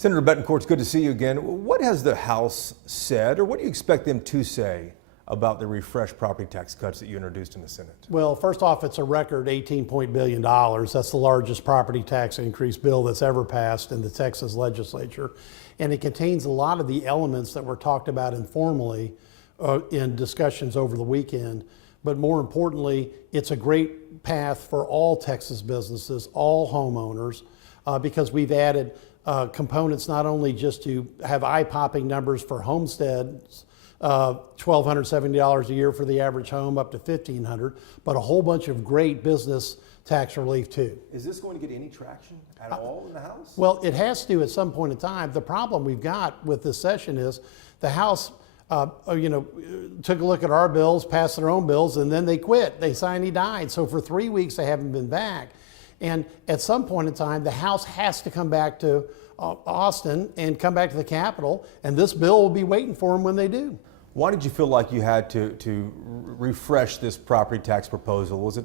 Senator Bettencourt, it's good to see you again. What has the House said, or what do you expect them to say about the refreshed property tax cuts that you introduced in the Senate? Well, first off, it's a record $18 billion. That's the largest property tax increase bill that's ever passed in the Texas legislature. And it contains a lot of the elements that were talked about informally in discussions over the weekend. But more importantly, it's a great path for all Texas businesses, all homeowners, because we've added components not only just to have eye-popping numbers for homesteads, $1,270 a year for the average home, up to $1,500, but a whole bunch of great business tax relief too. Is this going to get any traction at all in the House? Well, it has to at some point in time. The problem we've got with this session is the House took a look at our bills, passed their own bills, and then they quit. They signed, died. So for 3 weeks, they haven't been back. And at some point in time, the House has to come back to Austin and come back to the Capitol, and this bill will be waiting for them when they do. Why did you feel like you had to refresh this property tax proposal? Is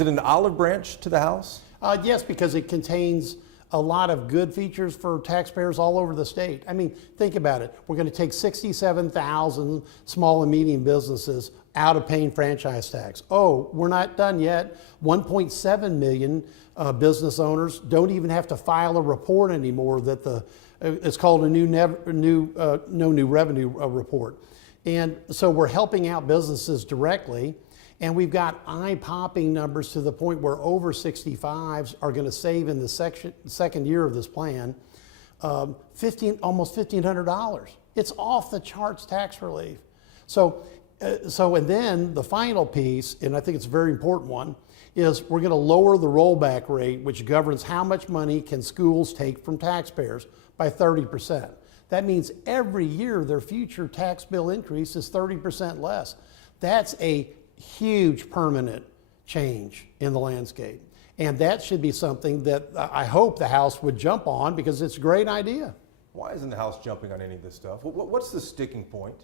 it an olive branch to the House? Yes, because it contains a lot of good features for taxpayers all over the state. I mean, think about it. We're going to take 67,000 small and medium businesses out of paying franchise tax. Oh, we're not done yet. 1.7 million business owners don't even have to file a report anymore. It's called a no new revenue report. And so we're helping out businesses directly. And we've got eye-popping numbers to the point where over 65s are going to save in the second year of this plan almost $1,500. It's off the charts tax relief. And then the final piece, and I think it's a very important one, is we're going to lower the rollback rate, which governs how much money can schools take from taxpayers, by 30%. That means every year their future tax bill increase is 30% less. That's a huge permanent change in the landscape. And that should be something that I hope the House would jump on, because it's a great idea. Why isn't the House jumping on any of this stuff? What's the sticking point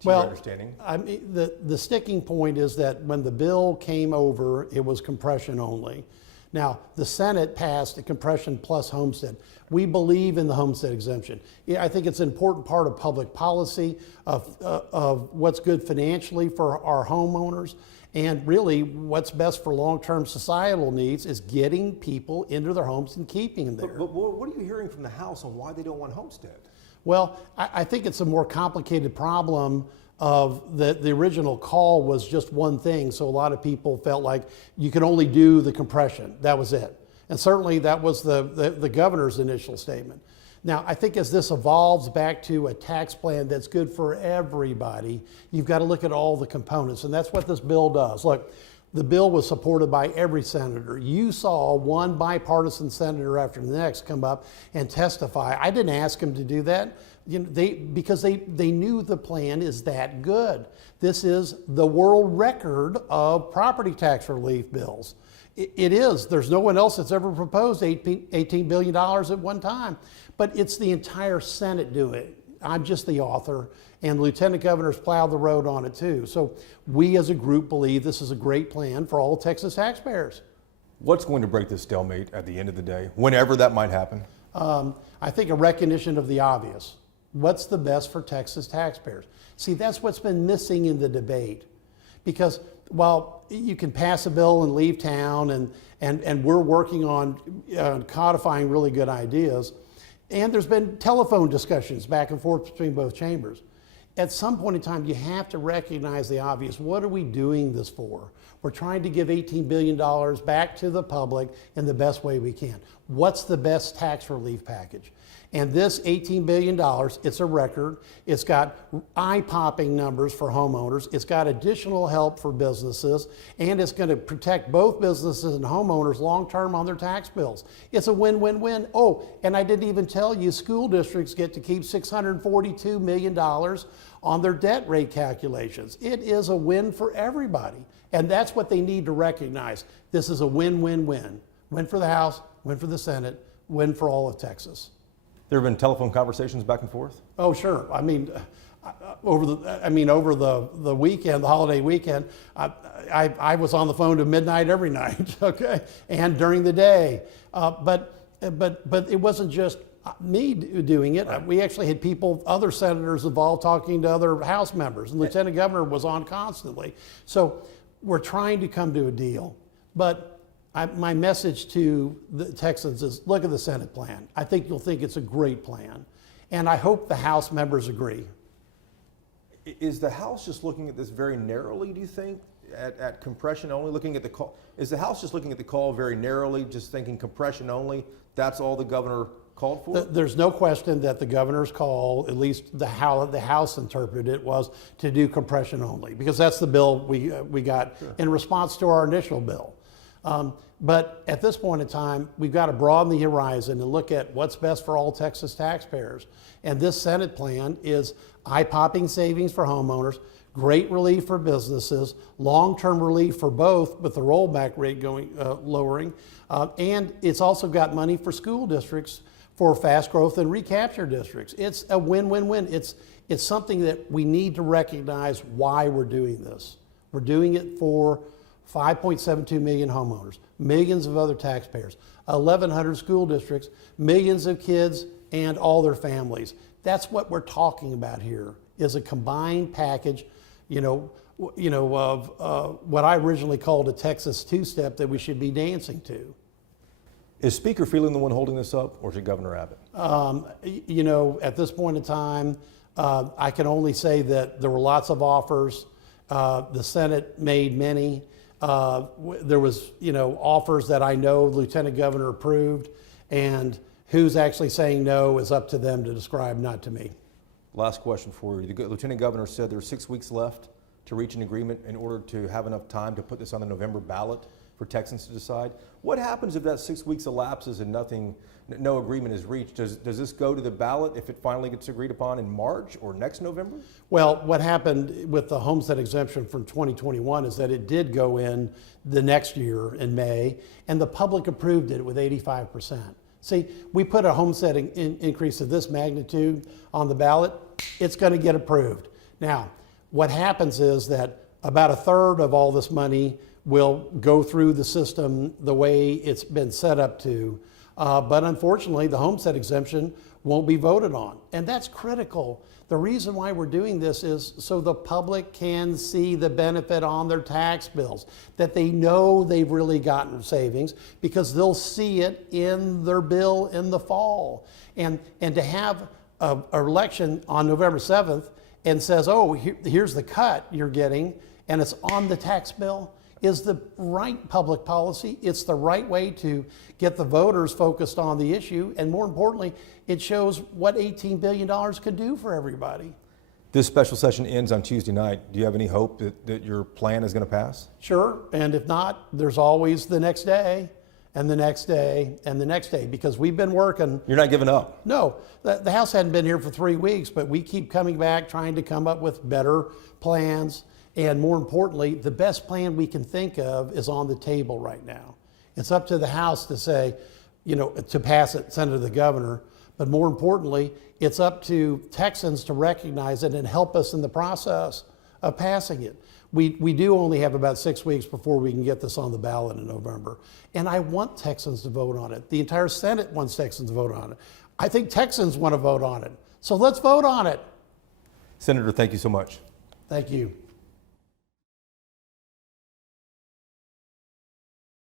to your understanding? I mean, the sticking point is that when the bill came over, it was compression only. Now, the Senate passed a compression plus homestead. We believe in the homestead exemption. I think it's an important part of public policy, of what's good financially for our homeowners, and really what's best for long-term societal needs is getting people into their homes and keeping them there. But what are you hearing from the House on why they don't want homestead? Well, I think it's a more complicated problem of the original call was just one thing, so a lot of people felt like you could only do the compression. That was it. And certainly that was the governor's initial statement. Now, I think as this evolves back to a tax plan that's good for everybody, you've got to look at all the components, and that's what this bill does. Look, the bill was supported by every senator. You saw one bipartisan senator after the next come up and testify. I didn't ask them to do that, because they knew the plan is that good. This is the world record of property tax relief bills. It is. There's no one else that's ever proposed $18 billion at one time. But it's the entire Senate doing it. I'm just the author, and the lieutenant governors plowed the road on it too. So we as a group believe this is a great plan for all Texas taxpayers. What's going to break this stalemate at the end of the day, whenever that might happen? I think a recognition of the obvious. What's the best for Texas taxpayers? See, that's what's been missing in the debate. Because while you can pass a bill and leave town, and we're working on codifying really good ideas, and there's been telephone discussions back and forth between both chambers. At some point in time, you have to recognize the obvious. What are we doing this for? We're trying to give $18 billion back to the public in the best way we can. What's the best tax relief package? And this $18 billion, it's a record. It's got eye-popping numbers for homeowners. It's got additional help for businesses, and it's going to protect both businesses and homeowners long-term on their tax bills. It's a win-win-win. Oh, and I didn't even tell you, school districts get to keep $642 million on their debt rate calculations. It is a win for everybody, and that's what they need to recognize. This is a win-win-win. Win for the House, win for the Senate, win for all of Texas. There have been telephone conversations back and forth? Oh, sure. I mean, over the weekend, the holiday weekend, I was on the phone to midnight every night, okay, and during the day. But it wasn't just me doing it. Right. We actually had people, other senators involved, talking to other House members. And Lieutenant Governor was on constantly. So we're trying to come to a deal. But my message to the Texans is, look at the Senate plan. I think you'll think it's a great plan. And I hope the House members agree. Is the House just looking at this very narrowly, do you think, at compression only, looking at the call? Is the House just looking at the call very narrowly, just thinking compression only? That's all the governor called for? There's no question that the governor's call, at least how the House interpreted it, was to do compression only, because that's the bill we got in response to our initial bill. But at this point in time, we've got to broaden the horizon and look at what's best for all Texas taxpayers. And this Senate plan is eye-popping savings for homeowners, great relief for businesses, long-term relief for both, with the rollback rate going lowering, and it's also got money for school districts for fast growth and recapture districts. It's a win-win-win. It's something that we need to recognize why we're doing this. We're doing it for 5.72 million homeowners, millions of other taxpayers, 1,100 school districts, millions of kids, and all their families. That's what we're talking about here, is a combined package, of what I originally called a Texas two-step that we should be dancing to. Is Speaker Freeland the one holding this up, or is it Governor Abbott? At this point in time, I can only say that there were lots of offers. The Senate made many. There was, offers that I know Lieutenant Governor approved, and who's actually saying no is up to them to describe, not to me. Last question for you. The Lieutenant Governor said there are 6 weeks left to reach an agreement in order to have enough time to put this on the November ballot for Texans to decide. What happens if that 6 weeks elapses and no agreement is reached? Does this go to the ballot if it finally gets agreed upon in March or next November? Well, what happened with the homestead exemption from 2021 is that it did go in the next year in May, and the public approved it with 85%. See, we put a homestead increase of this magnitude on the ballot, it's going to get approved. Now, what happens is that about a third of all this money will go through the system the way it's been set up to. But unfortunately, the homestead exemption won't be voted on. And that's critical. The reason why we're doing this is so the public can see the benefit on their tax bills, that they know they've really gotten savings because they'll see it in their bill in the fall. And to have an election on November 7th and says, oh, here's the cut you're getting, and it's on the tax bill, is the right public policy. It's the right way to get the voters focused on the issue. And more importantly, it shows what $18 billion can do for everybody. This special session ends on Tuesday night. Do you have any hope that your plan is going to pass? Sure, and if not, there's always the next day, and the next day, and the next day, because we've been working. You're not giving up? No, the House hadn't been here for 3 weeks, but we keep coming back, trying to come up with better plans. And more importantly, the best plan we can think of is on the table right now. It's up to the House to say, to pass it, send it to the governor. But more importantly, it's up to Texans to recognize it and help us in the process of passing it. We do only have about 6 weeks before we can get this on the ballot in November. And I want Texans to vote on it. The entire Senate wants Texans to vote on it. I think Texans want to vote on it. So let's vote on it. Senator, thank you so much. Thank you.